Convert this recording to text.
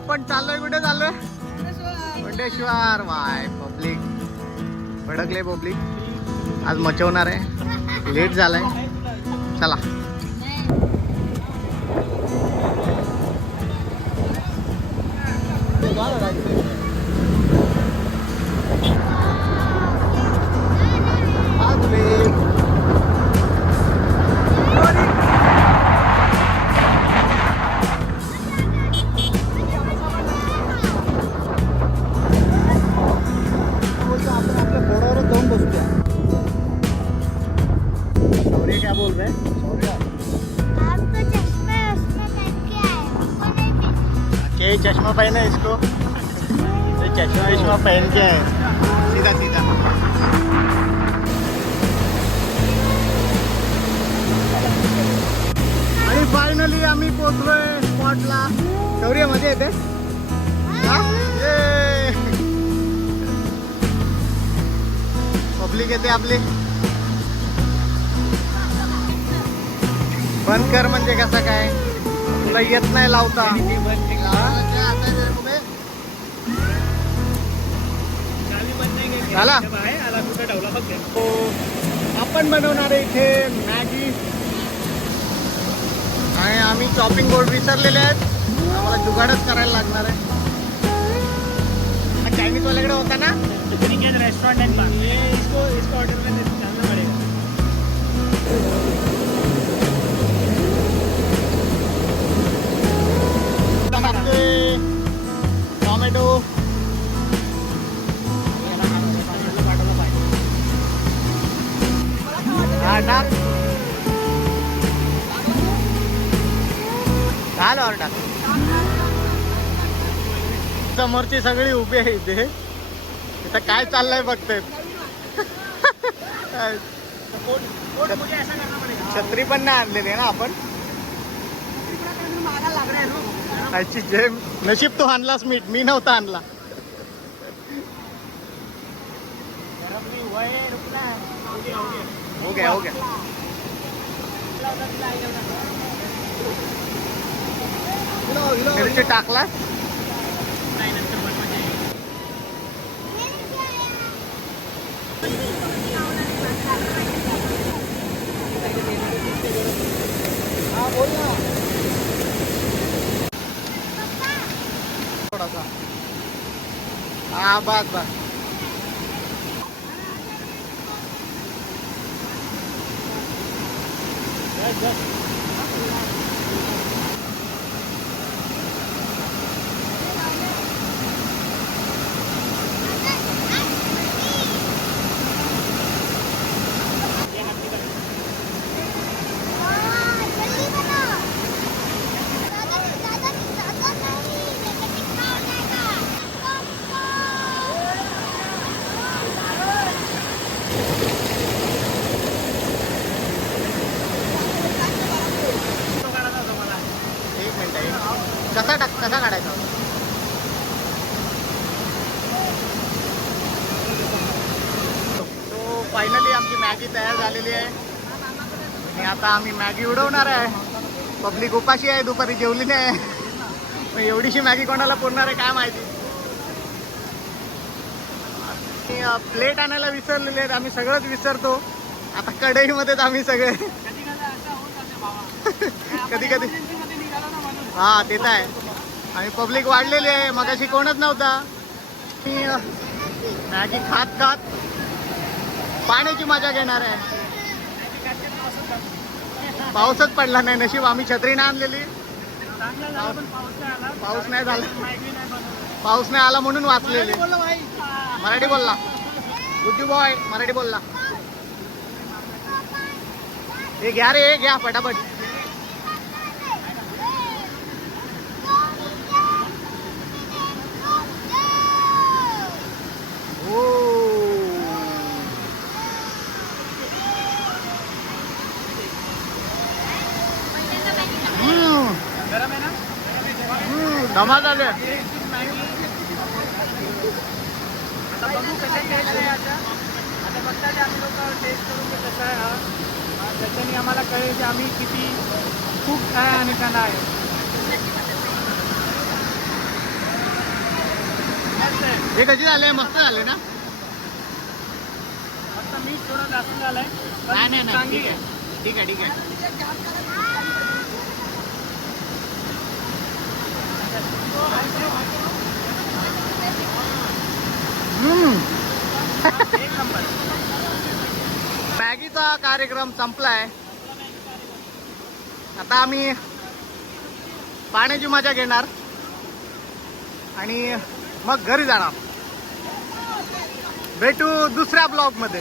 आपण चाललोय कुठे चाललोय? मुंडेश्वर. वाय पब्लिक भडकले पब्लिक आज मचवणार आहे. लेट झालाय. चला क्या बोल रहे हैं? आपको चश्मा पहन के आए ये चश्मा पहना है इसको. ये चश्मा पहन के है. सीधा सीधा. आणि फायनली आम्ही पोहोचलोय स्पॉटला. शौर्य मध्ये येते पब्लिक येते आपली. बंद कर म्हणजे कसं काय? तुला येत नाही लावता. झाला. आपण बनवणार आहे इथे मॅगी आणि आम्ही चॉपिंग बोर्ड विसरलेले आहेत. आम्हाला जुगाडच करायला लागणार आहे. चायनीज वाल्याकडे होता ना रेस्टॉरंट टोमॅटो घाल ऑर्डर. समोरची सगळी उभी आहे इथे. इथं काय चाललंय बघते. छत्री पण नाही आणलेली ना आपण. आजची जय नशीब तो आणलास मीठ. मी नव्हता आणला. हो गया हो गया. मिरची टाकला. हा बोल ना. थोडासा. हा बस बस. कसा काढायचा? तो फायनली आमची मॅगी तयार झालेली आहे आणि आता आम्ही मॅगी उडवणार आहे. पब्लिक उपाशी आहे. दुपारी जेवली नाही. एवढीशी मॅगी कोणाला पुरणार आहे काय माहिती. प्लेट आणायला विसरलेले आहेत. आम्ही सगळंच विसरतो. आता कढईमध्येच आम्ही सगळे कधी कधी. हा ते तर आहे. आणि पब्लिक वाढलेली आहे. मगाशी कोणच नव्हता. मॅगी खात खात पाण्याची मजा घेणार आहे. पाऊसच पडला नाही. नशीब आम्ही छत्री नाही आणलेली. पाऊस नाही झाला. पाऊस नाही आला म्हणून वाचलेले. मराठी बोलला. गुड्डू बॉय मराठी बोलला. हे घ्या रे घ्या फटाफट. धमाल झाले. आता बघू कशा टेस्ट आहे. आता बघता ते आम्ही लोक टेस्ट करून कसं आहे हा. त्याच्याने आम्हाला कळेल की आम्ही किती खूप काय आणि त्यांना आहे. हे कशी झाले? मस्त झाले ना? फक्त मीठ थोडं जास्त झालंय. पण नाही नाही नाही, चांगली ठीक आहे. आहे ठीक आहे ठीक आहे. एक नंबर. मॅगीचा कार्यक्रम संपलाय. आता आम्ही पाण्याची मजा घेणार आणि मग घरी जाणार. भेटू दुसऱ्या ब्लॉग मध्ये.